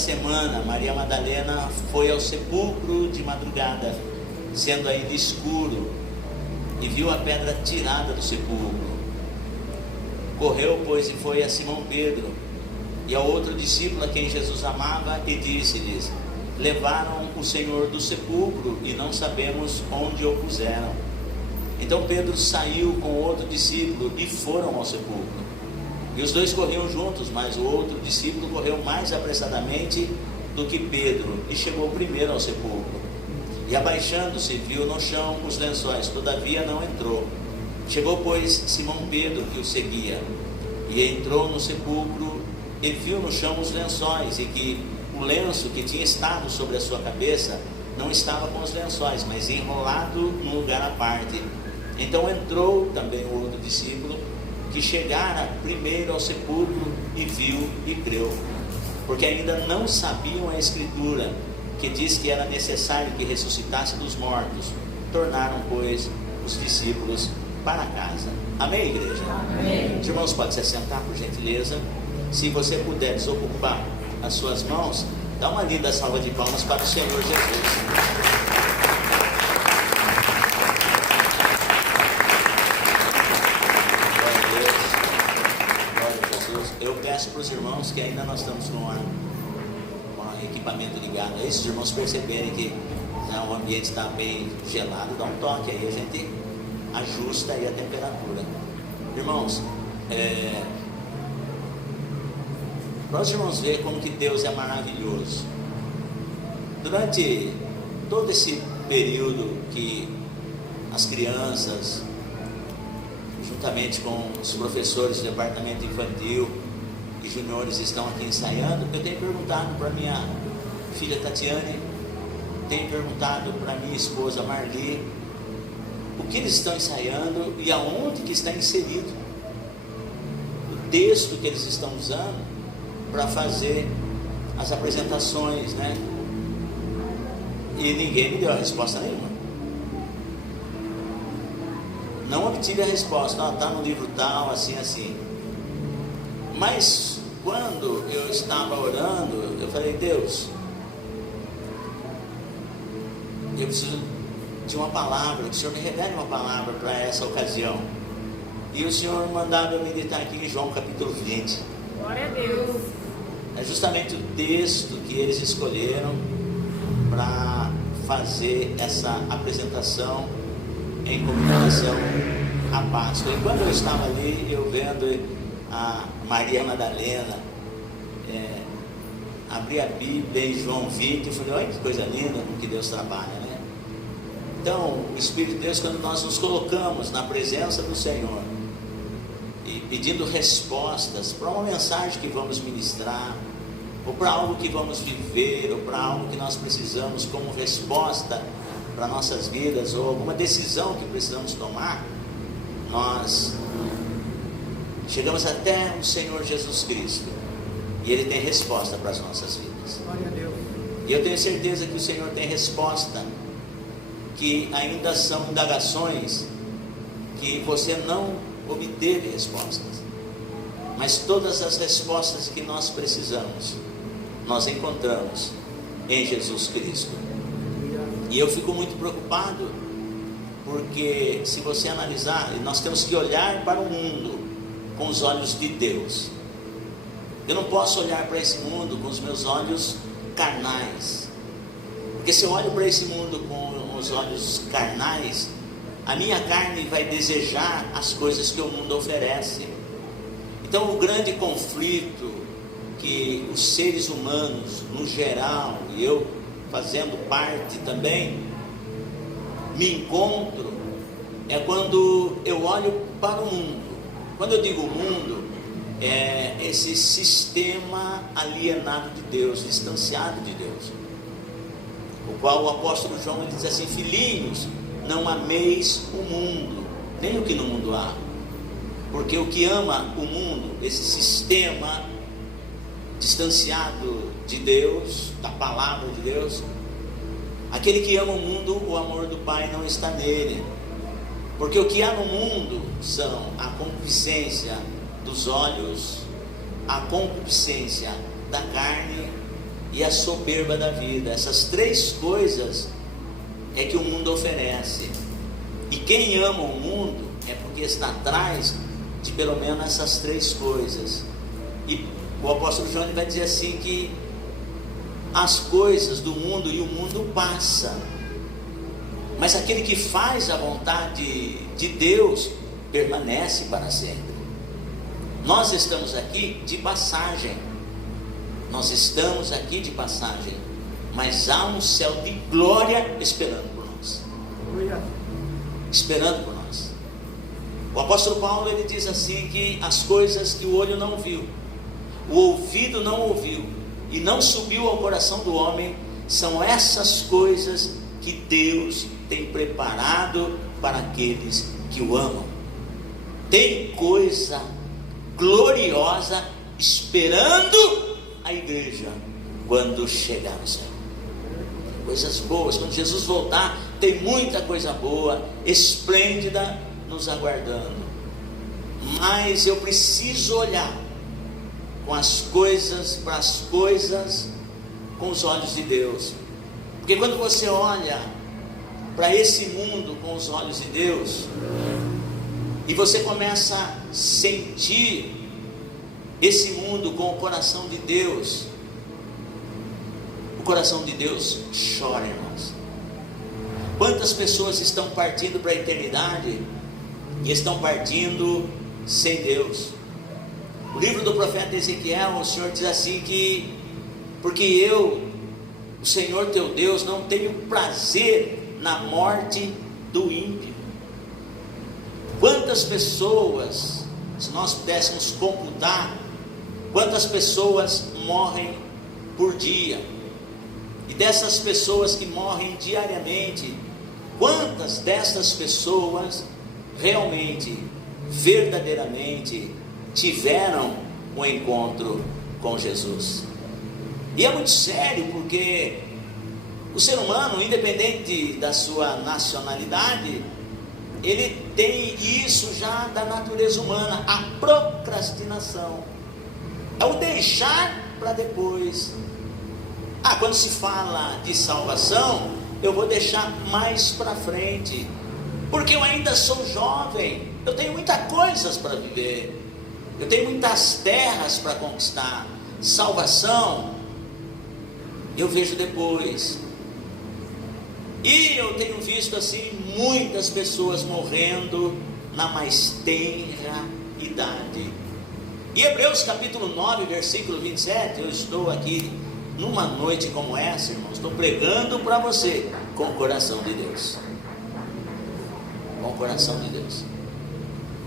semana, Maria Madalena foi ao sepulcro de madrugada, sendo ainda escuro, e viu a pedra tirada do sepulcro. Correu, pois, e foi a Simão Pedro e ao outro discípulo a quem Jesus amava, e disse-lhes: levaram o Senhor do sepulcro e não sabemos onde o puseram. Então Pedro saiu com o outro discípulo e foram ao sepulcro. E os dois corriam juntos, mas o outro discípulo correu mais apressadamente do que Pedro e chegou primeiro ao sepulcro. E abaixando-se, viu no chão os lençóis, todavia não entrou. Chegou, pois, Simão Pedro, que o seguia, e entrou no sepulcro e viu no chão os lençóis, e que o lenço que tinha estado sobre a sua cabeça não estava com os lençóis, mas enrolado num lugar à parte. Então entrou também o outro discípulo, que chegara primeiro ao sepulcro, e viu e creu, porque ainda não sabiam a Escritura, que diz que era necessário que ressuscitasse dos mortos. Tornaram, pois, os discípulos para casa. Amém, igreja? Amém. Os irmãos podem se assentar, por gentileza. Se você puder desocupar as suas mãos, dá uma linda salva de palmas para o Senhor Jesus. Glória a Deus, glória a Jesus. Eu peço para os irmãos que ainda nós estamos com um equipamento ligado, aí se os irmãos perceberem que o ambiente está bem gelado, dá um toque aí, a gente ajusta aí a temperatura. Irmãos, para os irmãos verem como que Deus é maravilhoso. Durante todo esse período que as crianças, juntamente com os professores do departamento infantil e juniores, estão aqui ensaiando, eu tenho perguntado para minha filha Tatiane, tenho perguntado para minha esposa Marli, o que eles estão ensaiando e aonde que está inserido o texto que eles estão usando para fazer as apresentações, né? E ninguém me deu a resposta nenhuma. Não obtive a resposta. Está no livro tal, assim, assim. Mas quando eu estava orando, eu falei: Deus, eu preciso de uma palavra, que o Senhor me revele uma palavra para essa ocasião. E o Senhor mandava eu meditar aqui em João capítulo 20. Glória a Deus. É justamente o texto que eles escolheram para fazer essa apresentação em comemoração à Páscoa. E quando eu estava ali, eu vendo a Maria Madalena abrir a Bíblia em João 20, eu falei: olha que coisa linda com que Deus trabalha, né? Então, o Espírito de Deus, quando nós nos colocamos na presença do Senhor e pedindo respostas para uma mensagem que vamos ministrar, ou para algo que vamos viver, ou para algo que nós precisamos como resposta para nossas vidas, ou alguma decisão que precisamos tomar, nós chegamos até o Senhor Jesus Cristo, e Ele tem resposta para as nossas vidas. Glória a Deus. E eu tenho certeza que o Senhor tem resposta, que ainda são indagações que você não obteve respostas, mas todas as respostas que nós precisamos, nós encontramos em Jesus Cristo. E eu fico muito preocupado, porque se você analisar, nós temos que olhar para o mundo com os olhos de Deus. Eu não posso olhar para esse mundo com os meus olhos carnais, porque se eu olho para esse mundo com os olhos carnais, a minha carne vai desejar as coisas que o mundo oferece. Então o grande conflito que os seres humanos no geral, e eu fazendo parte também, me encontro, é quando eu olho para o mundo. Quando eu digo mundo, é esse sistema alienado de Deus, distanciado de Deus, o qual o apóstolo João diz assim: filhinhos, não ameis o mundo, nem o que no mundo há, porque o que ama o mundo, esse sistema distanciado de Deus, da palavra de Deus, aquele que ama o mundo, o amor do Pai não está nele, porque o que há no mundo são a concupiscência dos olhos, a concupiscência da carne e e a soberba da vida. Essas três coisas é que o mundo oferece. E quem ama o mundo é porque está atrás de pelo menos essas três coisas. E o apóstolo João vai dizer assim que as coisas do mundo e o mundo passa, mas aquele que faz a vontade de Deus permanece para sempre. Nós estamos aqui de passagem. Nós estamos aqui de passagem, mas há um céu de glória esperando por nós. Esperando por nós. O apóstolo Paulo, ele diz assim que as coisas que o olho não viu, o ouvido não ouviu e não subiu ao coração do homem, são essas coisas que Deus tem preparado para aqueles que o amam. Tem coisa gloriosa esperando a igreja quando chegar no céu. Coisas boas, quando Jesus voltar, tem muita coisa boa, esplêndida nos aguardando. Mas eu preciso olhar com as coisas, para as coisas com os olhos de Deus. Porque quando você olha para esse mundo com os olhos de Deus, e você começa a sentir esse mundo com o coração de Deus, o coração de Deus chora, irmãos. Quantas pessoas estão partindo para a eternidade e estão partindo sem Deus? O livro do profeta Ezequiel, o Senhor diz assim que, porque eu, o Senhor teu Deus, não tenho prazer na morte do ímpio. Quantas pessoas, se nós pudéssemos computar, quantas pessoas morrem por dia? E dessas pessoas que morrem diariamente, quantas dessas pessoas realmente, verdadeiramente tiveram um encontro com Jesus? E é muito sério, porque o ser humano, independente da sua nacionalidade, ele tem isso já da natureza humana, a procrastinação, é o deixar para depois. Quando se fala de salvação, eu vou deixar mais para frente, porque eu ainda sou jovem, eu tenho muitas coisas para viver, eu tenho muitas terras para conquistar. Salvação eu vejo depois. E eu tenho visto assim muitas pessoas morrendo na mais tenra idade. E Hebreus capítulo 9, versículo 27, eu estou aqui numa noite como essa, irmãos, estou pregando para você com o coração de Deus. Com o coração de Deus.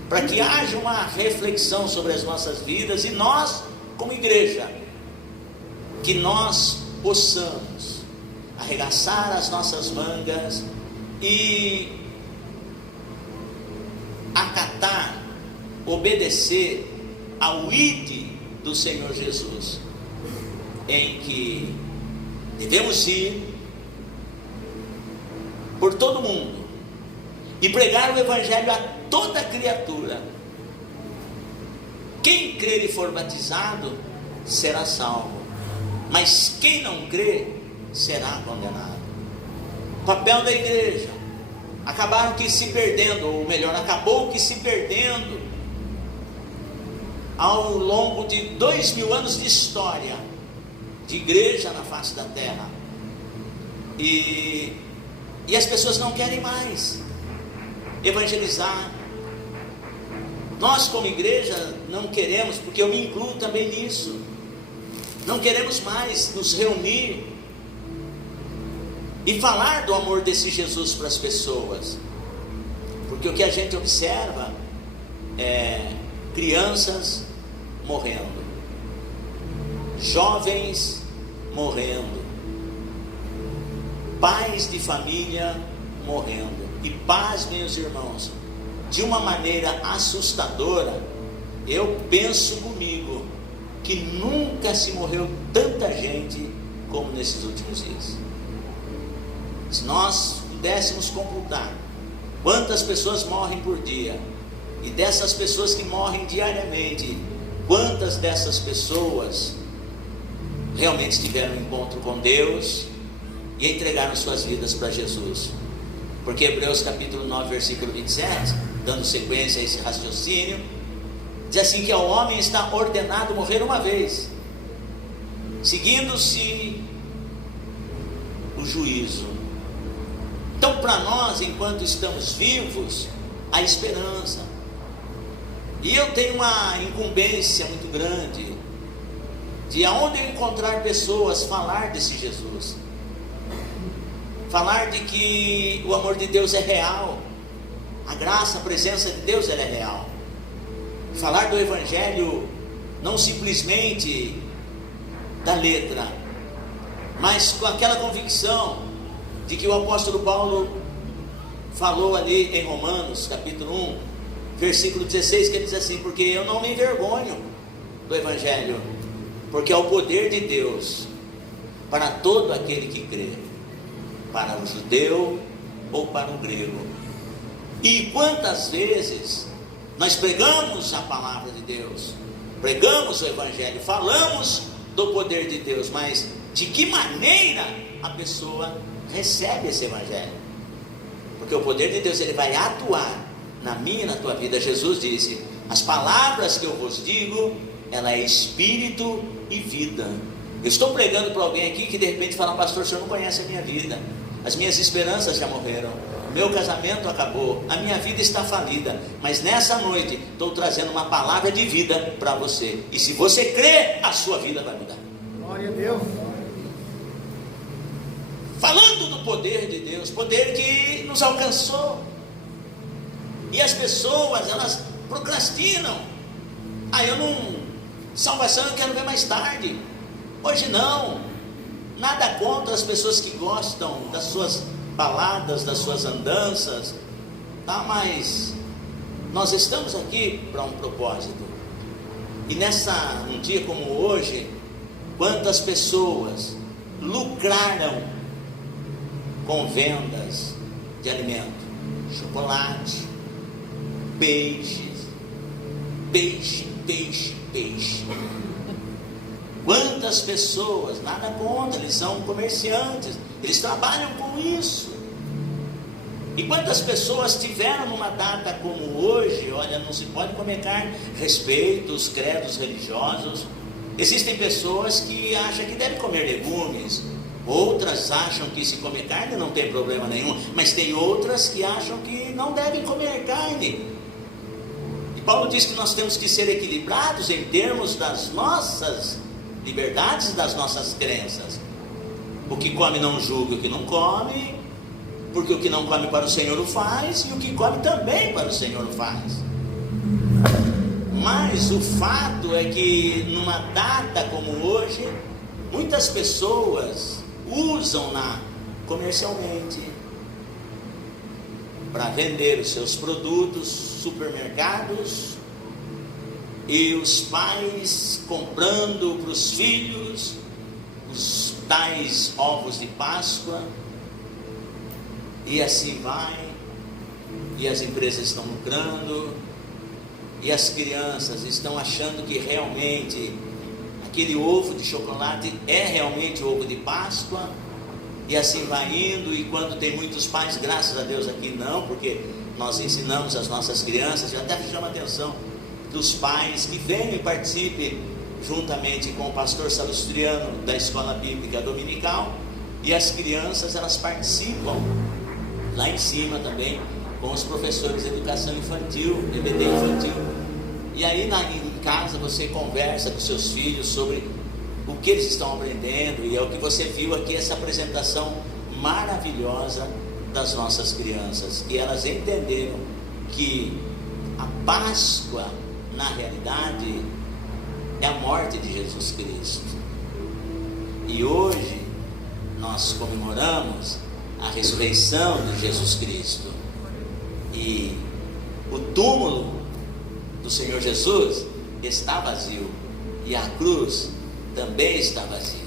Para que haja uma reflexão sobre as nossas vidas, e nós, como igreja, que nós possamos arregaçar as nossas mangas e acatar, obedecer ao ide do Senhor Jesus, em que devemos ir por todo mundo e pregar o evangelho a toda criatura. Quem crer e for batizado será salvo, mas quem não crer será condenado. O papel da igreja, acabaram que se perdendo, ou melhor, acabou que se perdendo ao longo de 2000 anos de história de igreja na face da terra, e as pessoas não querem mais evangelizar. Nós como igreja não queremos, porque eu me incluo também nisso, não queremos mais nos reunir e falar do amor desse Jesus para as pessoas, porque o que a gente observa é crianças morrendo, jovens morrendo, pais de família morrendo. E paz, meus irmãos, de uma maneira assustadora, eu penso comigo que nunca se morreu tanta gente como nesses últimos dias. Se nós pudéssemos computar quantas pessoas morrem por dia, e dessas pessoas que morrem diariamente, quantas dessas pessoas realmente tiveram um encontro com Deus e entregaram suas vidas para Jesus. Porque Hebreus capítulo 9, versículo 27, dando sequência a esse raciocínio, diz assim: que ao homem está ordenado morrer uma vez, seguindo-se o juízo. Então, para nós, enquanto estamos vivos, há esperança. E eu tenho uma incumbência muito grande de aonde eu encontrar pessoas falar desse Jesus, falar de que o amor de Deus é real, a graça, a presença de Deus, ela é real. Falar do Evangelho não simplesmente da letra, mas com aquela convicção de que o apóstolo Paulo falou ali em Romanos capítulo 1, versículo 16, que ele diz assim: porque eu não me envergonho do Evangelho, porque é o poder de Deus para todo aquele que crê, para o judeu ou para o grego. E quantas vezes nós pregamos a palavra de Deus, pregamos o Evangelho, falamos do poder de Deus, mas de que maneira a pessoa recebe esse Evangelho? Porque o poder de Deus, ele vai atuar na minha e na tua vida. Jesus disse: as palavras que eu vos digo, ela é espírito e vida. Eu estou pregando para alguém aqui que de repente fala: pastor, o senhor não conhece a minha vida, as minhas esperanças já morreram, meu casamento acabou, a minha vida está falida, mas nessa noite estou trazendo uma palavra de vida para você, e se você crê, a sua vida vai mudar. Glória a Deus. Falando do poder de Deus, poder que nos alcançou, e as pessoas, elas procrastinam. Salvação eu quero ver mais tarde, hoje não. Nada contra as pessoas que gostam das suas baladas, das suas andanças, tá? Mas nós estamos aqui para um propósito. E num dia como hoje, quantas pessoas lucraram com vendas de alimento, chocolate, peixe. Quantas pessoas, nada contra, eles são comerciantes, eles trabalham com isso. E quantas pessoas tiveram numa data como hoje, olha, não se pode comer carne, respeito os credos religiosos. Existem pessoas que acham que devem comer legumes, outras acham que se comer carne não tem problema nenhum, mas tem outras que acham que não devem comer carne. E Paulo diz que nós temos que ser equilibrados em termos das nossas liberdades e das nossas crenças. O que come não julga o que não come, porque o que não come para o Senhor o faz, e o que come também para o Senhor o faz. Mas o fato é que numa data como hoje, muitas pessoas usam-na comercialmente para vender os seus produtos, supermercados, e os pais comprando para os filhos os tais ovos de Páscoa, e assim vai, e as empresas estão lucrando, e as crianças estão achando que realmente aquele ovo de chocolate é realmente o ovo de Páscoa, e assim vai indo. E quando tem muitos pais, graças a Deus aqui não, porque nós ensinamos as nossas crianças, já até chama a atenção dos pais que venham e participem juntamente com o pastor Salustriano da Escola Bíblica Dominical, e as crianças, elas participam lá em cima também com os professores de educação infantil, EBD infantil. E aí em casa você conversa com seus filhos sobre o que eles estão aprendendo, e é o que você viu aqui, essa apresentação maravilhosa das nossas crianças, que elas entenderam que a Páscoa, na realidade, é a morte de Jesus Cristo. E hoje nós comemoramos a ressurreição de Jesus Cristo. E o túmulo do Senhor Jesus está vazio, e a cruz também está vazia.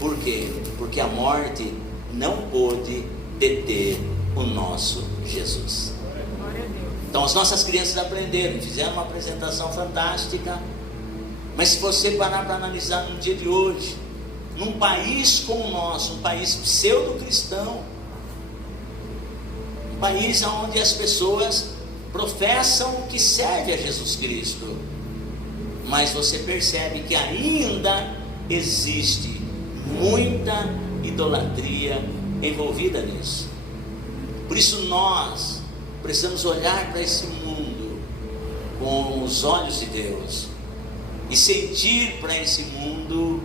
Por quê? Porque a morte não pôde deter o nosso Jesus. Então as nossas crianças aprenderam, fizeram uma apresentação fantástica, mas se você parar para analisar no dia de hoje, num país como o nosso, um país pseudo-cristão, um país onde as pessoas professam que serve a Jesus Cristo, mas você percebe que ainda existe muita idolatria envolvida nisso. Por isso nós precisamos olhar para esse mundo com os olhos de Deus e sentir para esse mundo,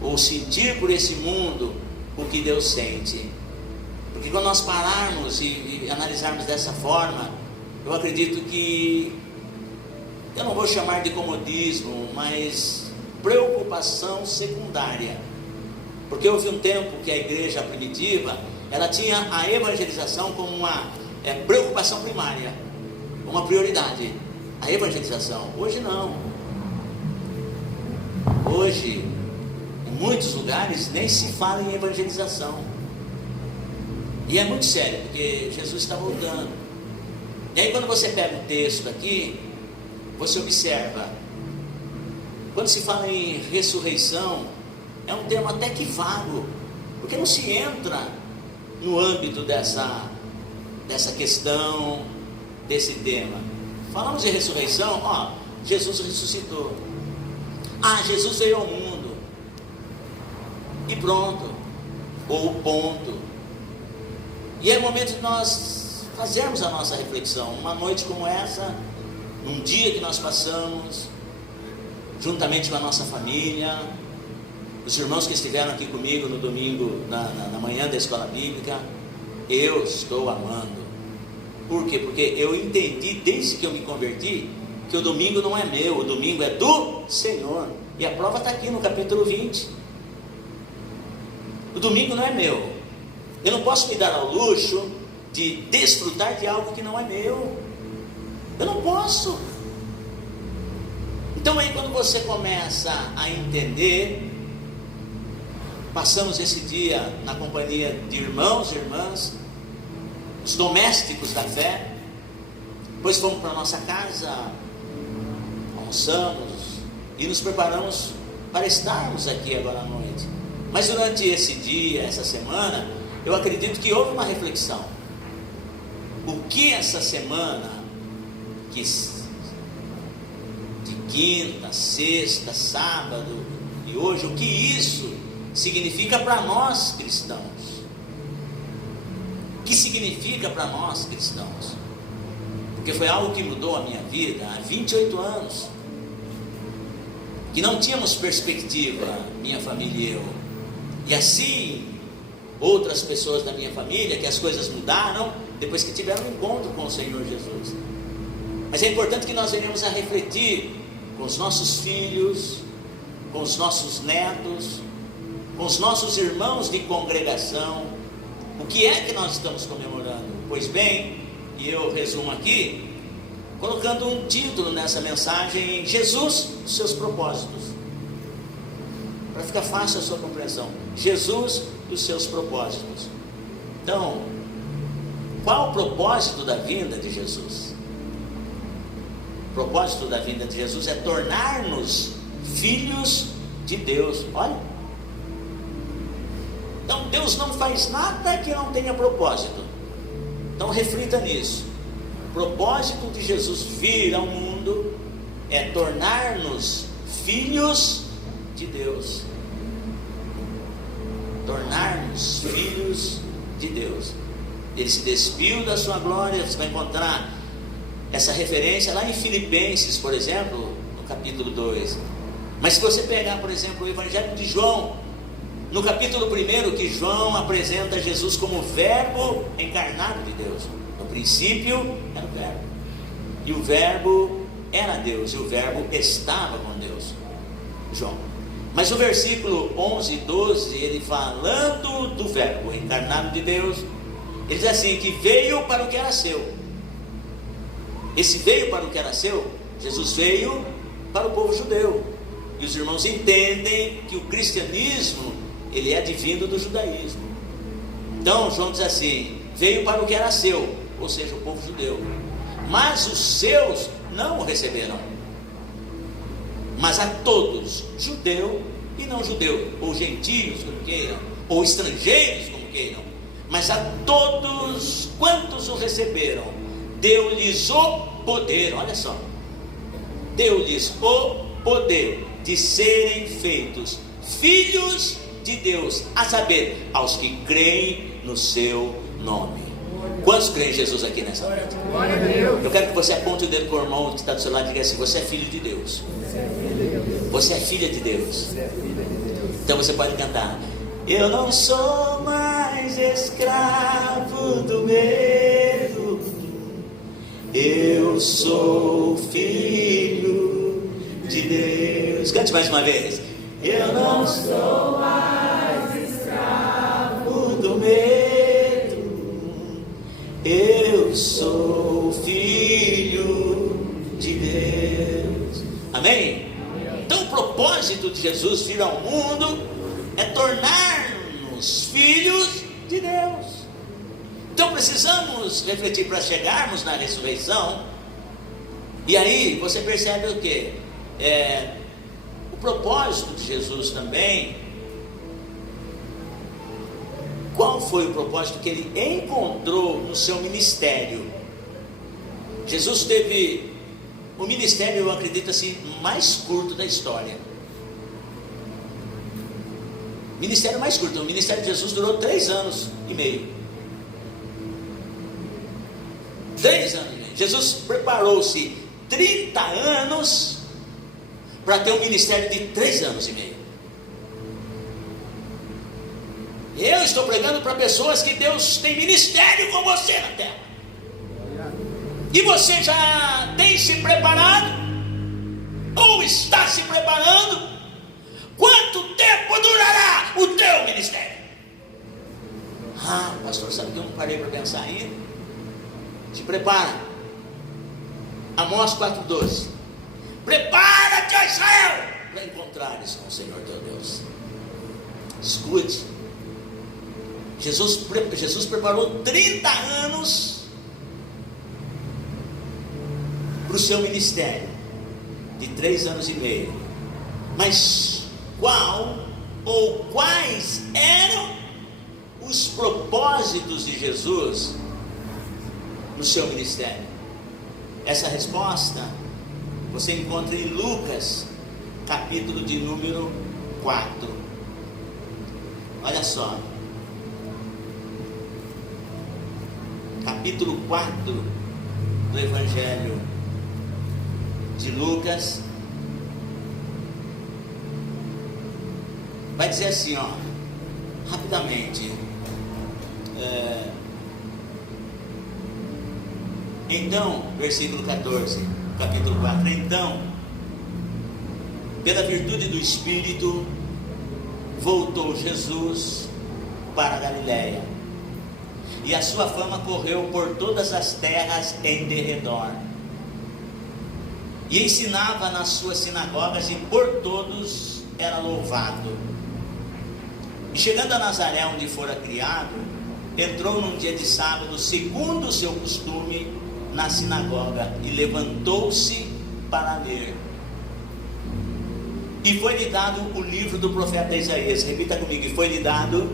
ou sentir por esse mundo o que Deus sente. Porque quando nós pararmos e analisarmos dessa forma, eu acredito que, eu não vou chamar de comodismo, mas preocupação secundária. Porque houve um tempo que a igreja primitiva, ela tinha a evangelização como uma preocupação primária, uma prioridade, a evangelização. Hoje não. Hoje, em muitos lugares, nem se fala em evangelização. E é muito sério, porque Jesus está voltando. E aí quando você pega o texto aqui, você observa, quando se fala em ressurreição, é um termo até que vago, porque não se entra no âmbito dessa questão, desse tema. Falamos em ressurreição, Jesus ressuscitou. Jesus veio ao mundo. E pronto. Ou ponto. E é o momento de nós fazermos a nossa reflexão. Uma noite como essa, num dia que nós passamos, juntamente com a nossa família, os irmãos que estiveram aqui comigo no domingo, na manhã da escola bíblica, eu estou amando. Por quê? Porque eu entendi, desde que eu me converti, que o domingo não é meu, o domingo é do Senhor. E a prova está aqui no capítulo 20. O domingo não é meu. Eu não posso me dar ao luxo de desfrutar de algo que não é meu. Eu não posso. Então aí quando você começa a entender, passamos esse dia na companhia de irmãos e irmãs, os domésticos da fé, depois fomos para a nossa casa, almoçamos e nos preparamos para estarmos aqui agora à noite. Mas durante esse dia, essa semana, eu acredito que houve uma reflexão. O que essa semana, de quinta, sexta, sábado e hoje, o que isso significa para nós cristãos? O que significa para nós cristãos? Porque foi algo que mudou a minha vida há 28 anos, que não tínhamos perspectiva, minha família e eu, e assim outras pessoas da minha família, que as coisas mudaram depois que tiveram um encontro com o Senhor Jesus. Mas é importante que nós venhamos a refletir com os nossos filhos, com os nossos netos, com os nossos irmãos de congregação, o que é que nós estamos comemorando? Pois bem, e eu resumo aqui, colocando um título nessa mensagem: Jesus, os seus propósitos, para ficar fácil a sua compreensão. Jesus, os seus propósitos. Então, qual o propósito da vinda de Jesus? O propósito da vinda de Jesus é tornar-nos filhos de Deus. Olha, então Deus não faz nada que não tenha propósito. Então reflita nisso. O propósito de Jesus vir ao mundo é tornar-nos filhos de Deus. Tornar-nos filhos de Deus. Ele se despiu da sua glória. Você vai encontrar essa referência lá em Filipenses, por exemplo, no capítulo 2. Mas se você pegar, por exemplo, o Evangelho de João, no capítulo 1, que João apresenta Jesus como o Verbo encarnado de Deus. No princípio era o Verbo, e o Verbo era Deus, e o Verbo estava com Deus. João. Mas o versículo 11 e 12, ele falando do Verbo encarnado de Deus, ele diz assim, que veio para o que era seu. Esse veio para o que era seu, Jesus veio para o povo judeu. E os irmãos entendem que o cristianismo, ele é advindo do judaísmo. Então João diz assim, veio para o que era seu, ou seja, o povo judeu. Mas os seus não o receberam. Mas a todos, judeu e não judeu, ou gentios, como queiram, ou estrangeiros, como queiram, mas a todos quantos o receberam, deu-lhes o poder, olha só, deu-lhes o poder de serem feitos filhos de Deus, a saber, aos que creem no seu nome. Quantos creem em Jesus aqui nessa noite? Eu quero que você aponte o dedo para o irmão que está do seu lado e diga assim: você é filho de Deus. Você é filha de Deus. Então você pode cantar: eu não sou mais escravo do medo, eu sou filho de Deus. Cante mais uma vez: eu não sou mais escravo do medo, eu sou filho de Deus. Amém? Então o propósito de Jesus vir ao mundo é tornar-nos filhos de Deus. Então precisamos refletir para chegarmos na ressurreição. E aí você percebe o que? O propósito de Jesus também. Qual foi o propósito que ele encontrou no seu ministério? Jesus teve o ministério, eu acredito assim, mais curto da história. Ministério mais curto. O ministério de Jesus durou 3 anos e meio. 3 anos e meio. Jesus preparou-se 30 anos para ter um ministério de 3 anos e meio. Eu estou pregando para pessoas que Deus tem ministério com você na terra. E você já tem se preparado? Ou está se preparando? Quanto tempo durará o teu ministério? Ah, pastor, sabe que eu não parei para pensar ainda? Se prepara. Amós 4,12. Prepara-te, ó Israel, para encontrares com o Senhor teu Deus. Escute. Jesus preparou 30 anos para o seu ministério de 3 anos e meio. Mas qual ou quais eram os propósitos de Jesus no seu ministério? Essa resposta você encontra em Lucas, capítulo de número 4. Olha só. Capítulo 4 do Evangelho de Lucas. Vai dizer assim, ó, rapidamente. Então, versículo 14, capítulo 4. Então, pela virtude do Espírito, voltou Jesus para a Galiléia, e a sua fama correu por todas as terras em derredor, e ensinava nas suas sinagogas, e por todos era louvado. E chegando a Nazaré, onde fora criado, entrou num dia de sábado, segundo o seu costume, na sinagoga, e levantou-se para ler. E foi-lhe dado o livro do profeta Isaías. Repita comigo: e foi-lhe dado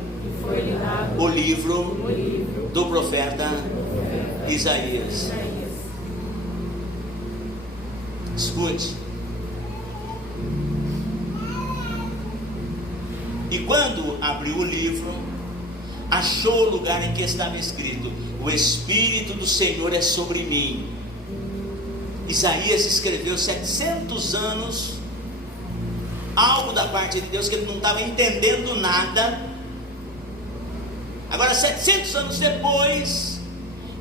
o livro do profeta Isaías. Escute. E quando abriu o livro, achou o lugar em que estava escrito: o Espírito do Senhor é sobre mim. Isaías escreveu 700 anos, algo da parte de Deus que ele não estava entendendo nada. Agora 700 anos depois,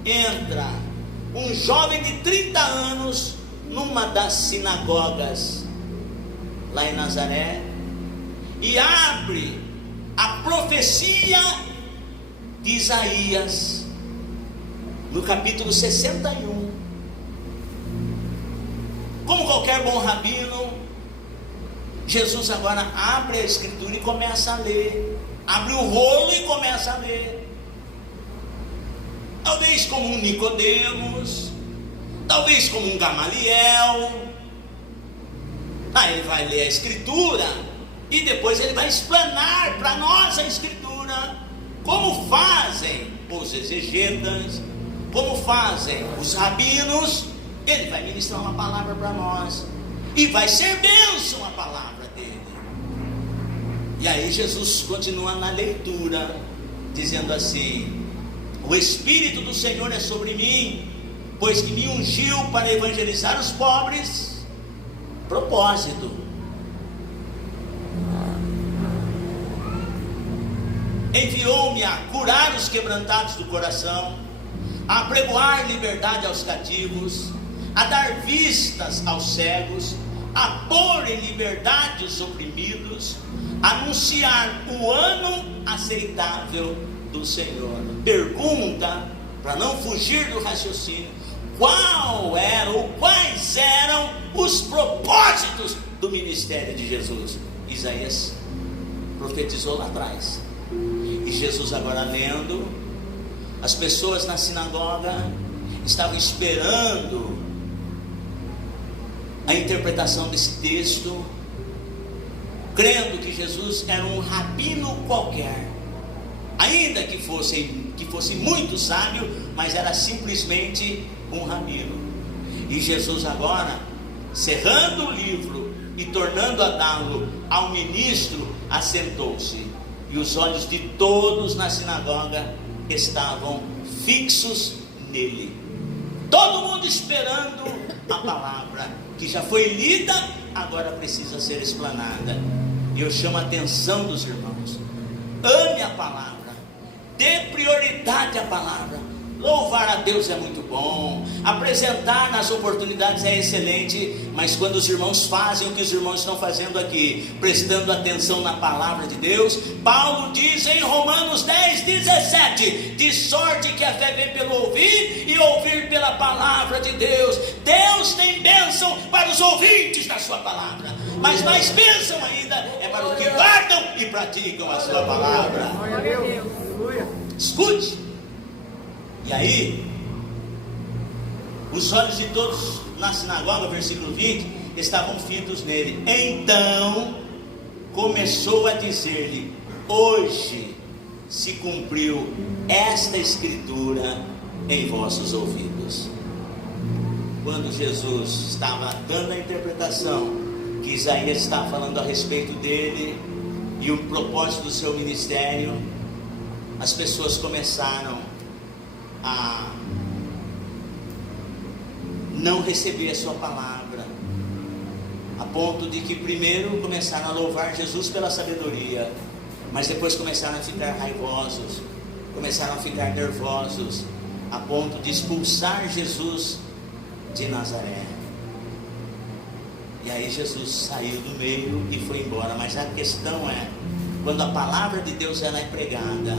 entra um jovem de 30 anos numa das sinagogas lá em Nazaré e abre a profecia de Isaías no capítulo 61. Como qualquer bom rabino, Jesus agora abre a escritura e começa a ler. Abre o rolo e começa a ler. Talvez como um Nicodemos, talvez como um Gamaliel. Aí ele vai ler a escritura E depois ele vai explanar para nós a Escritura, como fazem os exegetas, como fazem os rabinos. Ele vai ministrar uma palavra para nós, e vai ser bênção a palavra dele. E aí Jesus continua na leitura, dizendo assim: o Espírito do Senhor é sobre mim, pois que me ungiu para evangelizar os pobres. Propósito: enviou-me a curar os quebrantados do coração, a apregoar liberdade aos cativos, a dar vistas aos cegos, a pôr em liberdade os oprimidos, a anunciar o ano aceitável do Senhor. Pergunta, para não fugir do raciocínio: quais eram os propósitos do ministério de Jesus? Isaías profetizou lá atrás. E Jesus agora lendo, as pessoas na sinagoga estavam esperando a interpretação desse texto, crendo que Jesus era um rabino qualquer, ainda que fosse muito sábio, mas era simplesmente um rabino. E Jesus agora, cerrando o livro e tornando a dá-lo ao ministro, assentou-se, e os olhos de todos na sinagoga estavam fixos nele, todo mundo esperando a palavra que já foi lida, agora precisa ser explanada. E eu chamo a atenção dos irmãos: ame a palavra, dê prioridade à palavra. Louvar a Deus é muito bom, apresentar nas oportunidades é excelente, mas quando os irmãos fazem o que os irmãos estão fazendo aqui, prestando atenção na palavra de Deus, Paulo diz em Romanos 10:17: de sorte que a fé vem pelo ouvir, e ouvir pela palavra de Deus. Deus tem bênção para os ouvintes da sua palavra, mas mais bênção ainda é para os que guardam e praticam a sua palavra. Escute. E aí, os olhos de todos na sinagoga, versículo 20, estavam fitos nele. Então começou a dizer-lhe: hoje se cumpriu esta escritura em vossos ouvidos. Quando Jesus estava dando a interpretação que Isaías estava falando a respeito dele e o propósito do seu ministério, as pessoas começaram a não receber a sua palavra, a ponto de que primeiro começaram a louvar Jesus pela sabedoria, mas depois começaram a ficar raivosos, começaram a ficar nervosos, a ponto de expulsar Jesus de Nazaré. E aí Jesus saiu do meio e foi embora. Mas a questão é, quando a palavra de Deus ela é pregada,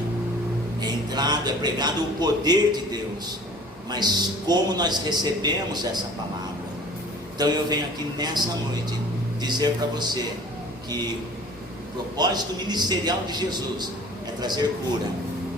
é pregado o poder de Deus, mas como nós recebemos essa palavra. Então eu venho aqui nessa noite dizer para você que o propósito ministerial de Jesus é trazer cura,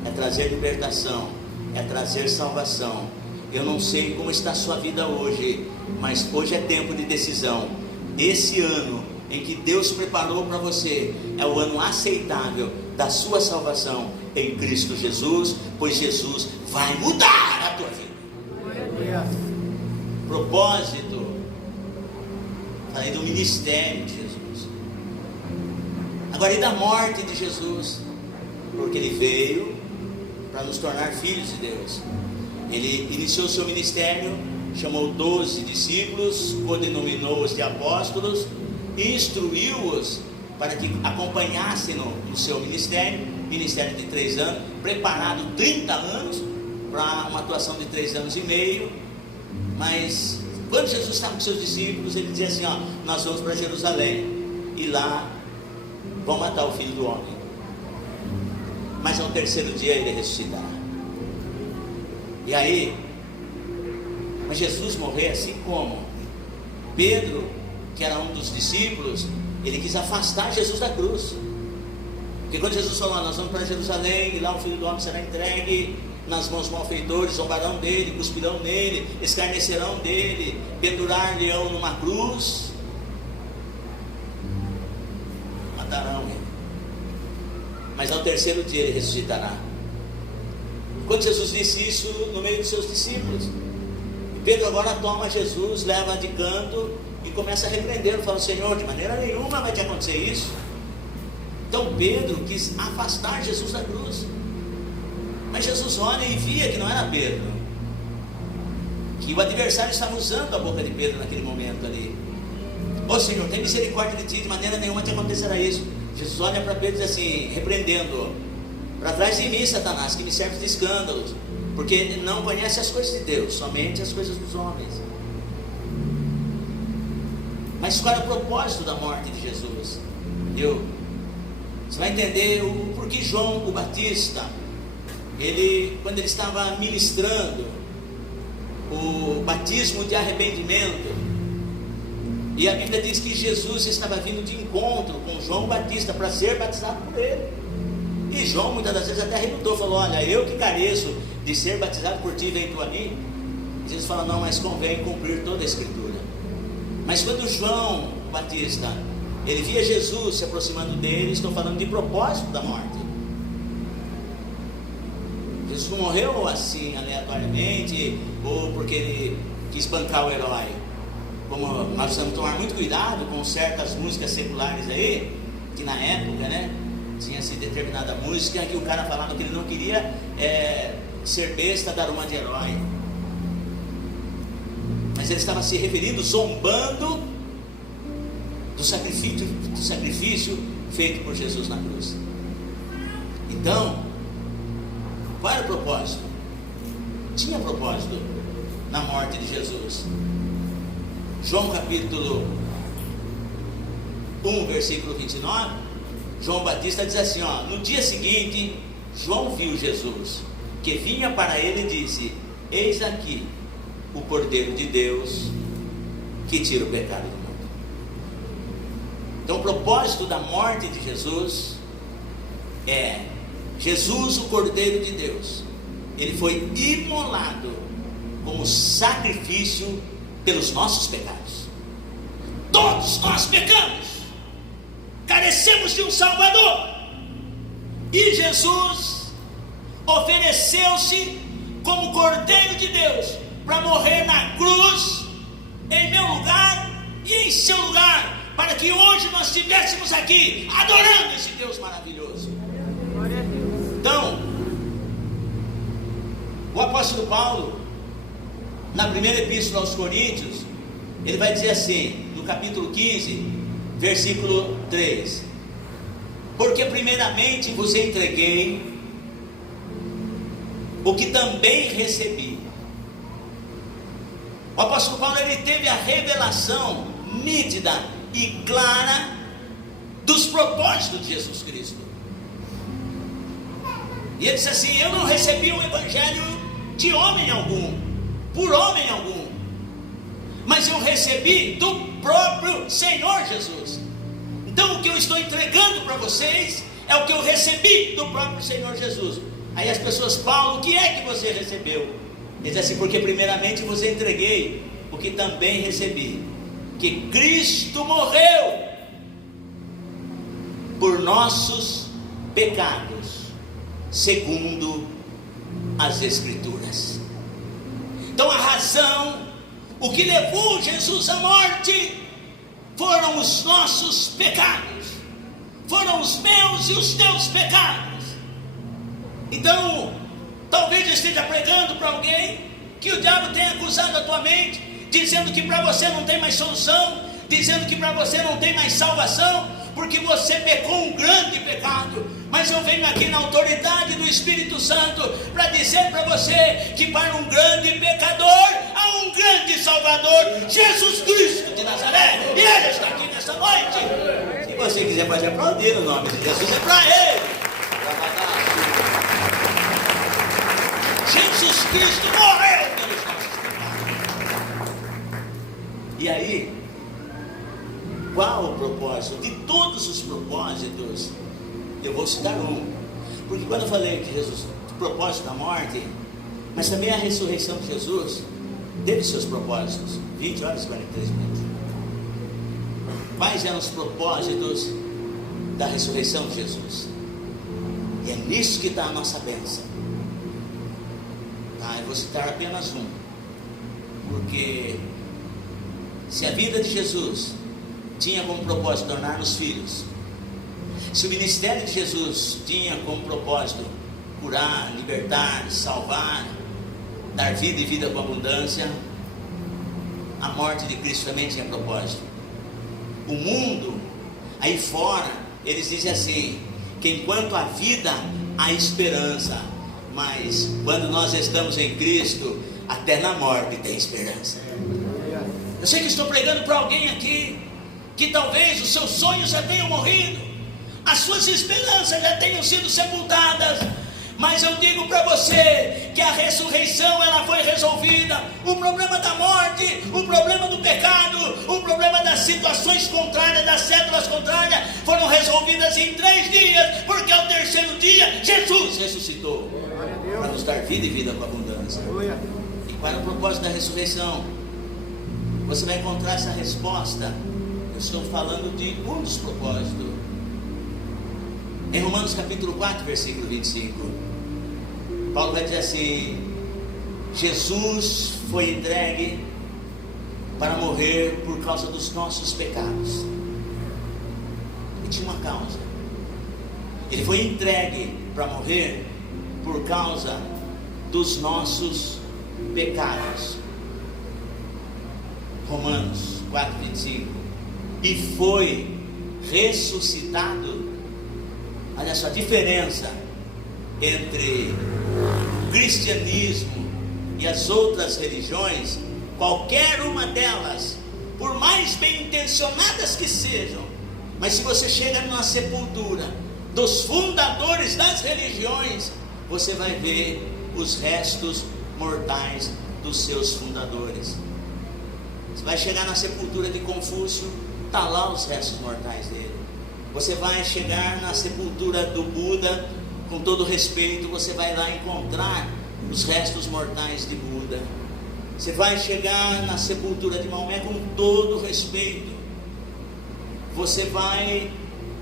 é trazer libertação, é trazer salvação. Eu não sei como está a sua vida hoje, mas hoje é tempo de decisão. Esse ano em que Deus preparou para você é o ano aceitável da sua salvação em Cristo Jesus, pois Jesus vai mudar a tua vida. Propósito, falei do ministério de Jesus. Agora, e da morte de Jesus? Porque ele veio para nos tornar filhos de Deus. Ele iniciou o seu ministério, chamou 12 discípulos, codenominou-os de apóstolos, instruiu-os para que acompanhassem no seu ministério de 3 anos, preparado 30 anos para uma atuação de 3 anos e meio. Mas quando Jesus estava com seus discípulos, ele dizia assim: nós vamos para Jerusalém, e lá vão matar o Filho do Homem, mas ao terceiro dia ele ressuscitará. E aí, mas Jesus morrer assim como Pedro, que era um dos discípulos, ele quis afastar Jesus da cruz. Porque quando Jesus falou: nós vamos para Jerusalém, e lá o Filho do Homem será entregue nas mãos dos malfeitores, zombarão dele, cuspirão nele, escarnecerão dele, pendurar-lhe-ão numa cruz, matarão mas ao terceiro dia ele ressuscitará. Quando Jesus disse isso no meio dos seus discípulos, Pedro agora toma Jesus, leva de canto e começa a repreendê-lo, fala: Senhor, de maneira nenhuma vai te acontecer isso. Então Pedro quis afastar Jesus da cruz, mas Jesus olha e via que não era Pedro, que o adversário estava usando a boca de Pedro naquele momento ali. Ô Senhor, tem misericórdia de ti, de maneira nenhuma te acontecerá isso. Jesus olha para Pedro e diz assim, repreendendo: para trás de mim, Satanás, que me serve de escândalos, porque não conhece as coisas de Deus, somente as coisas dos homens. Mas qual era o propósito da morte de Jesus? Você vai entender o porquê João o Batista, quando ele estava ministrando o batismo de arrependimento, e a Bíblia diz que Jesus estava vindo de encontro com João Batista para ser batizado por ele. E João muitas das vezes até relutou, falou: olha, eu que careço de ser batizado por ti, vem tu a mim. E Jesus fala: não, mas convém cumprir toda a Escritura. Mas quando João Batista, ele via Jesus se aproximando dele, estou falando de propósito da morte. Jesus não morreu assim aleatoriamente, ou porque ele quis bancar o herói. Como nós precisamos tomar muito cuidado com certas músicas seculares aí, que na época, né, tinha-se determinada música que o cara falava que ele não queria ser besta, dar uma de herói, mas ele estava se referindo, zombando do sacrifício feito por Jesus na cruz. Então, qual era o propósito? Tinha propósito na morte de Jesus. João capítulo 1, versículo 29, João Batista diz assim, no dia seguinte, João viu Jesus, que vinha para ele e disse: eis aqui o Cordeiro de Deus, que tira o pecado do mundo. Então o propósito da morte de Jesus é Jesus, o Cordeiro de Deus, ele foi imolado como sacrifício pelos nossos pecados. Todos nós pecamos, carecemos de um Salvador, e Jesus ofereceu-se como Cordeiro de Deus para morrer na cruz em meu lugar e em seu lugar, para que hoje nós estivéssemos aqui adorando esse Deus maravilhoso. Então, o apóstolo Paulo, na primeira epístola aos Coríntios, ele vai dizer assim, no capítulo 15, versículo 3: porque primeiramente vos entreguei o que também recebi. O apóstolo Paulo, ele teve a revelação nítida e clara dos propósitos de Jesus Cristo. E ele disse assim: eu não recebi o evangelho de homem algum, por homem algum, mas eu recebi do próprio Senhor Jesus. Então o que eu estou entregando para vocês é o que eu recebi do próprio Senhor Jesus. Aí as pessoas: Paulo, o que é que você recebeu? Ele diz assim: porque primeiramente vos entreguei o que também recebi, que Cristo morreu por nossos pecados, segundo as Escrituras. Então a razão, o que levou Jesus à morte, foram os nossos pecados, foram os meus e os teus pecados. Então, talvez eu esteja pregando para alguém que o diabo tenha acusado a tua mente, dizendo que para você não tem mais solução, dizendo que para você não tem mais salvação, porque você pecou um grande pecado. Mas eu venho aqui na autoridade do Espírito Santo para dizer para você que para um grande pecador há um grande Salvador, Jesus Cristo de Nazaré, e Ele está aqui nesta noite. Se você quiser, pode aplaudir o nome de Jesus, é para Ele. Jesus Cristo morreu pelos nossos pecados. E aí, qual o propósito? De todos os propósitos, eu vou citar um, porque quando eu falei que Jesus, o propósito da morte, mas também a ressurreição de Jesus teve seus propósitos. 20 horas e 43 minutos. Quais eram os propósitos da ressurreição de Jesus? E é nisso que está a nossa bênção. Tá, eu vou citar apenas um. Porque se a vida de Jesus tinha como propósito tornar-nos filhos, se o ministério de Jesus tinha como propósito curar, libertar, salvar, dar vida e vida com abundância, a morte de Cristo também tinha propósito. O mundo aí fora, eles dizem assim, que enquanto há vida, há esperança, mas quando nós estamos em Cristo, até na morte tem esperança. Eu sei que estou pregando para alguém aqui, que talvez os seus sonhos já tenham morrido, as suas esperanças já tenham sido sepultadas, mas eu digo para você que a ressurreição ela foi resolvida. O problema da morte, o problema do pecado, o problema das situações contrárias, das cédulas contrárias, foram resolvidas em 3 dias, porque ao terceiro dia Jesus ressuscitou para nos dar vida e vida com abundância. E qual é o propósito da ressurreição? Você vai encontrar essa resposta. Eu estou falando de um dos propósitos. Em Romanos capítulo 4, versículo 25, Paulo vai dizer assim: Jesus foi entregue para morrer por causa dos nossos pecados. E tinha uma causa. Ele foi entregue para morrer por causa dos nossos pecados. Romanos 4, 25. E foi ressuscitado. Olha só a diferença entre o cristianismo e as outras religiões. Qualquer uma delas, por mais bem intencionadas que sejam, mas se você chega numa sepultura dos fundadores das religiões, você vai ver os restos mortais dos seus fundadores. Você vai chegar na sepultura de Confúcio, está lá os restos mortais dele. Você vai chegar na sepultura do Buda, com todo respeito, você vai lá encontrar os restos mortais de Buda. Você vai chegar na sepultura de Maomé, com todo respeito, você vai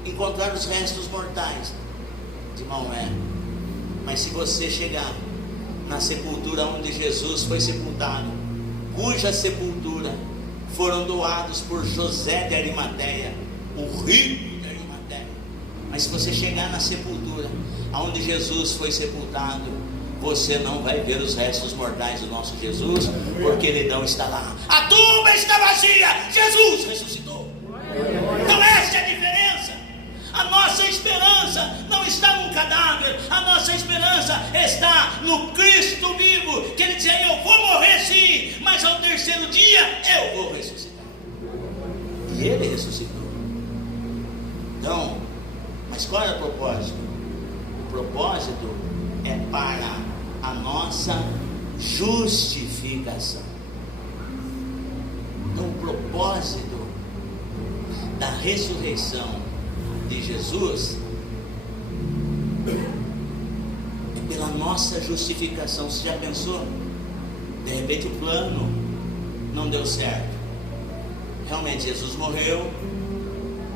encontrar os restos mortais de Maomé. Mas se você chegar na sepultura onde Jesus foi sepultado, cuja sepultura foram doados por José de Arimateia, o rico de Arimateia, mas se você chegar na sepultura onde Jesus foi sepultado, você não vai ver os restos mortais do nosso Jesus, porque ele não está lá. A tumba está vazia, Jesus ressuscitou. Então esta é a diferença. A nossa esperança não está num cadáver, a nossa esperança está no Cristo vivo, que ele dizia: eu vou morrer sim, mas ao terceiro dia eu vou ressuscitar. E ele ressuscitou. Então, mas qual é o propósito? O propósito é para a nossa justificação. Então o propósito da ressurreição de Jesus é pela nossa justificação. Você já pensou? De repente o plano não deu certo. Realmente Jesus morreu,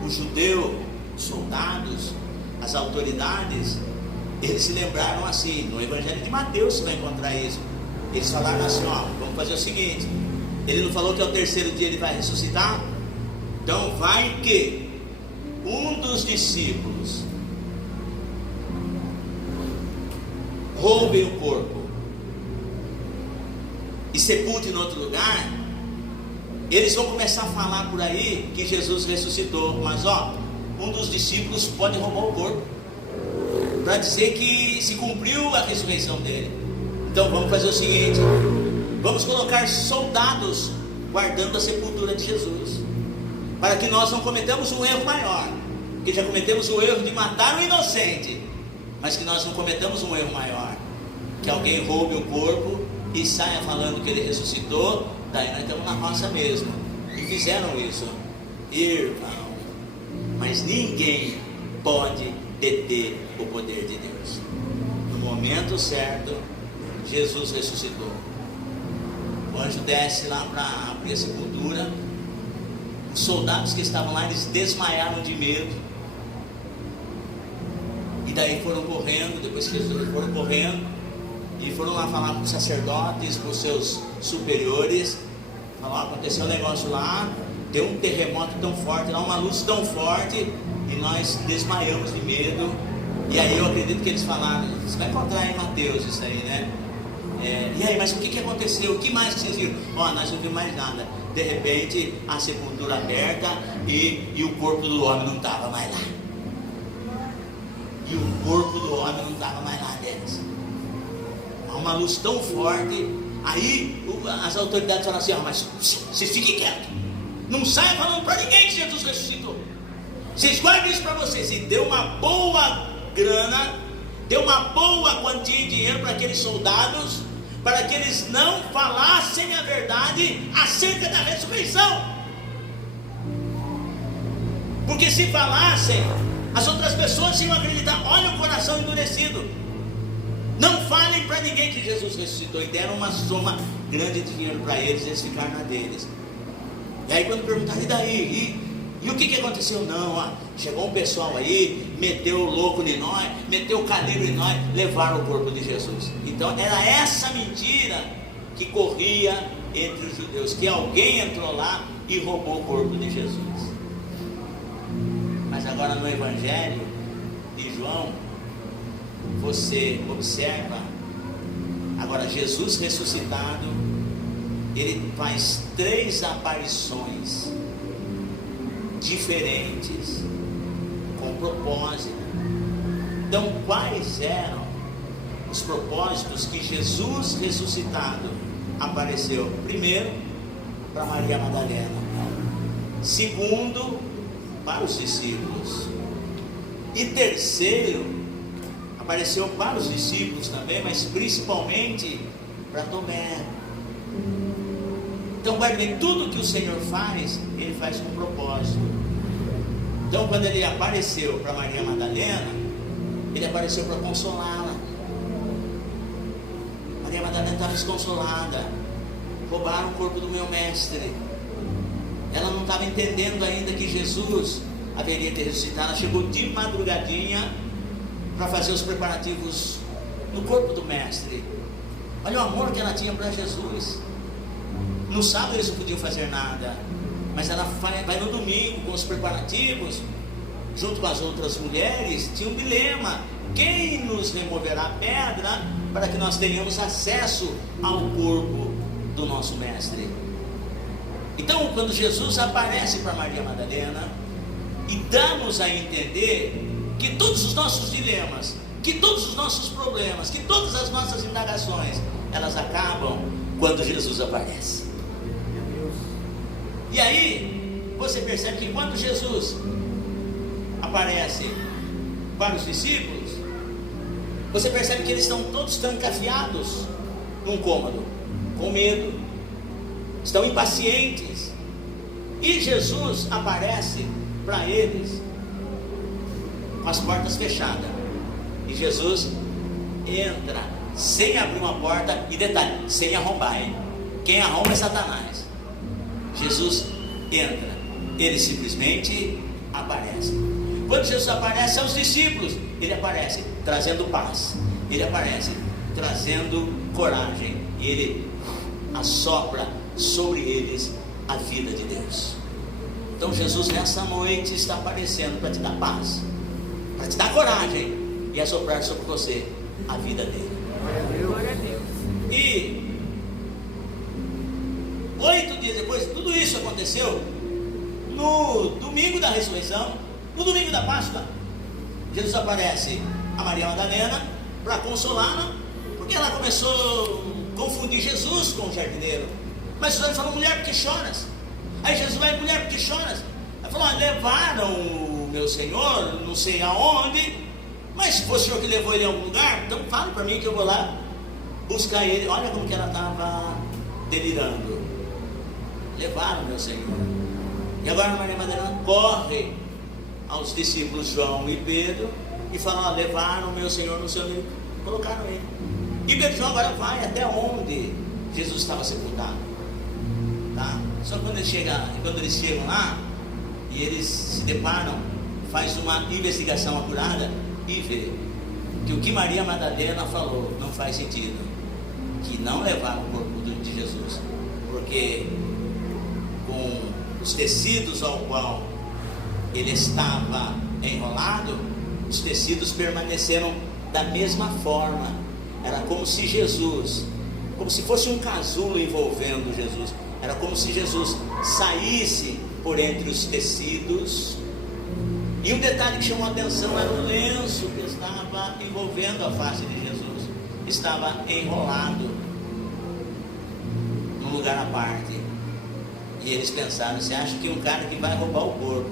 o judeu, os soldados, as autoridades, eles se lembraram assim. No Evangelho de Mateus você vai encontrar isso. Eles falaram assim: ó, vamos fazer o seguinte, ele não falou que ao terceiro dia ele vai ressuscitar? Então vai que um dos discípulos roube o corpo e sepulte em outro lugar. Eles vão começar a falar por aí que Jesus ressuscitou, mas ó, um dos discípulos pode roubar o corpo para dizer que se cumpriu a ressurreição dele. Então vamos fazer o seguinte: vamos colocar soldados guardando a sepultura de Jesus, para que nós não cometamos um erro maior, porque já cometemos o erro de matar um inocente, mas que nós não cometamos um erro maior, que alguém roube o corpo e saia falando que ele ressuscitou. Daí nós estamos na roça mesmo. E fizeram isso, irmão. Mas ninguém pode deter o poder de Deus. No momento certo, Jesus ressuscitou. O anjo desce lá para abrir a sepultura. Os soldados que estavam lá, eles desmaiaram de medo. E daí foram correndo, depois que eles foram correndo, e foram lá falar com os sacerdotes, com os seus superiores. Falaram: aconteceu um negócio lá, deu um terremoto tão forte lá, uma luz tão forte, e nós desmaiamos de medo. E aí eu acredito que eles falaram: você vai encontrar em Mateus isso aí, né? E aí, mas o que aconteceu? O que mais que vocês viram? Nós não vimos mais nada. De repente, a sepultura aberta e o corpo do homem não estava mais lá. E o corpo do homem não estava mais lá dentro. Uma luz tão forte. Aí as autoridades falaram assim: mas vocês fiquem quietos, não saiam falando para ninguém que Jesus ressuscitou. Vocês guardem isso para vocês. E deu uma boa grana, deu uma boa quantia de dinheiro para aqueles soldados, para que eles não falassem a verdade acerca da ressurreição. Porque se falassem, as outras pessoas iam acreditar. Olha o coração endurecido. Não falem para ninguém que Jesus ressuscitou. E deram uma soma grande de dinheiro para eles, eles ficaram na deles. E aí quando perguntaram: e daí? E o que aconteceu? Não, chegou um pessoal aí, meteu o louco em nós, meteu o calibre em nós, levaram o corpo de Jesus. Então era essa mentira que corria entre os judeus, que alguém entrou lá e roubou o corpo de Jesus. Mas agora no Evangelho de João, você observa, agora Jesus ressuscitado, ele faz 3 aparições diferentes, com propósito. Então, quais eram os propósitos que Jesus ressuscitado apareceu? Primeiro, para Maria Madalena. Segundo, para os discípulos. E terceiro, apareceu para os discípulos também, mas principalmente para Tomé. Então guarde bem, tudo que o Senhor faz, Ele faz com propósito. Então quando Ele apareceu para Maria Madalena, Ele apareceu para consolá-la. Maria Madalena estava desconsolada. Roubaram o corpo do meu mestre. Ela não estava entendendo ainda que Jesus haveria de ressuscitar. Ela chegou de madrugadinha para fazer os preparativos no corpo do mestre. Olha o amor que ela tinha para Jesus. No sábado eles não podiam fazer nada, mas ela vai no domingo com os preparativos, junto com as outras mulheres. Tinha um dilema: quem nos removerá a pedra para que nós tenhamos acesso ao corpo do nosso mestre? Então quando Jesus aparece para Maria Madalena e dá-nos a entender que todos os nossos dilemas, que todos os nossos problemas, que todas as nossas indagações, elas acabam quando Jesus aparece. E aí você percebe que quando Jesus aparece para os discípulos, você percebe que eles estão todos trancafiados num cômodo, com medo, estão impacientes. E Jesus aparece para eles com as portas fechadas. E Jesus entra sem abrir uma porta, e detalhe, sem arrombar, hein? Quem arromba é Satanás. Jesus entra, ele simplesmente aparece. Quando Jesus aparece aos discípulos, ele aparece trazendo paz, ele aparece trazendo coragem, e ele assopra sobre eles a vida de Deus. Então Jesus nessa noite está aparecendo para te dar paz, para te dar coragem e assoprar sobre você a vida dele. Glória a Deus. E 8 dias depois, tudo isso aconteceu no domingo da ressurreição, no domingo da Páscoa. Jesus aparece a Maria Madalena para consolá-la, porque ela começou a confundir Jesus com o jardineiro. Mas Jesus falou: mulher, por que choras? Aí Jesus vai: mulher, por que choras? Ela falou: levaram o meu Senhor, não sei aonde, mas se fosse o Senhor que levou ele a algum lugar, então fale para mim que eu vou lá buscar ele. Olha como que ela estava delirando. Levaram o meu Senhor. E agora Maria Madalena corre aos discípulos João e Pedro e fala: levaram o meu Senhor no seu livro, colocaram ele. E Pedro e João agora vai até onde Jesus estava sepultado, tá? Só que quando eles chegam lá e eles se deparam, faz uma investigação apurada, e vê que o que Maria Madalena falou não faz sentido, que não levaram o corpo de Jesus, porque com os tecidos ao qual ele estava enrolado, os tecidos permaneceram da mesma forma. Era como se Jesus, como se fosse um casulo envolvendo Jesus, era como se Jesus saísse por entre os tecidos. E um detalhe que chamou a atenção era o lenço que estava envolvendo a face de Jesus, estava enrolado num lugar à parte. E eles pensaram: você acha que um cara que vai roubar o corpo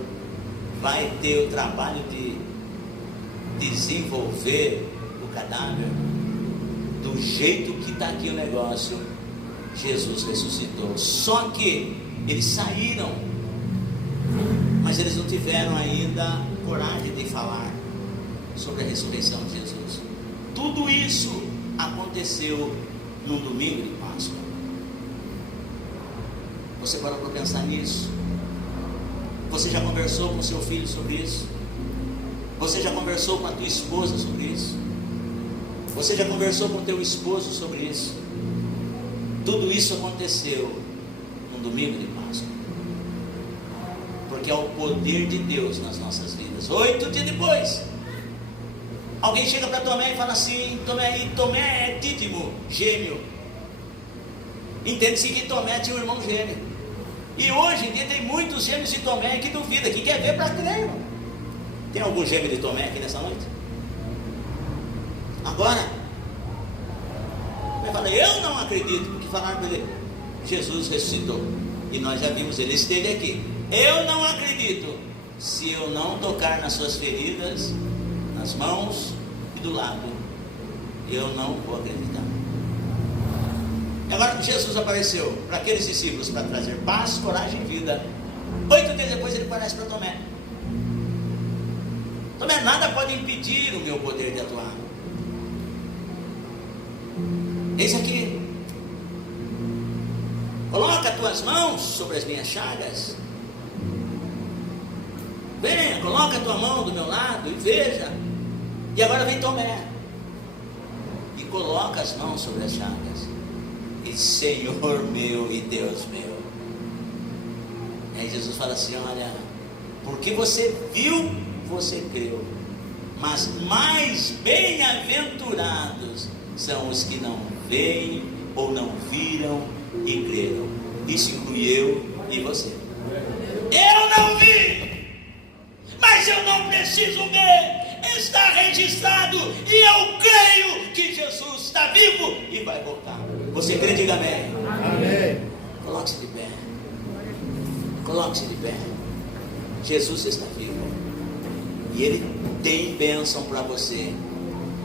vai ter o trabalho de desenvolver o cadáver? Do jeito que está aqui o negócio, Jesus ressuscitou. Só que eles saíram, mas eles não tiveram ainda coragem de falar sobre a ressurreição de Jesus. Tudo isso aconteceu num domingo de Páscoa. Você parou para pensar nisso? Você já conversou com seu filho sobre isso? Você já conversou com a tua esposa sobre isso? Você já conversou com teu esposo sobre isso? Tudo isso aconteceu num domingo de Páscoa, porque é o poder de Deus nas nossas vidas. 8 dias depois, alguém chega para Tomé e fala assim: Tomé é Dídimo, gêmeo. Entende-se que Tomé tinha um irmão gêmeo. E hoje em dia tem muitos gêmeos de Tomé que duvida, que quer ver para crer. Tem algum gêmeo de Tomé aqui nessa noite? Agora, ele fala: eu não acredito, porque falaram para ele: Jesus ressuscitou, e nós já vimos, ele esteve aqui. Eu não acredito se eu não tocar nas suas feridas, nas mãos e do lado. Eu não vou acreditar. Agora Jesus apareceu para aqueles discípulos para trazer paz, coragem e vida. 8 dias depois ele aparece para Tomé. Tomé, nada pode impedir o meu poder de atuar. Eis aqui, coloca as tuas mãos sobre as minhas chagas. Venha, coloca a tua mão do meu lado e veja. E agora vem Tomé e coloca as mãos sobre as chagas. E Senhor meu e Deus meu. Aí Jesus fala assim: olha, porque você viu, você creu. Mas mais bem-aventurados são os que não veem ou não viram e creram. Isso inclui eu e você. Eu não vi, mas eu não preciso ver. Está registrado e eu creio que Jesus está vivo e vai voltar. Você crê? Diga amém. Amém. Coloque-se de pé. Coloque-se de pé. Jesus está vivo e Ele tem bênção para você.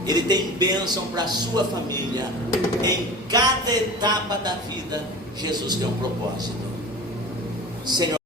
Ele tem bênção para a sua família. Em cada etapa da vida, Jesus tem um propósito. Senhor,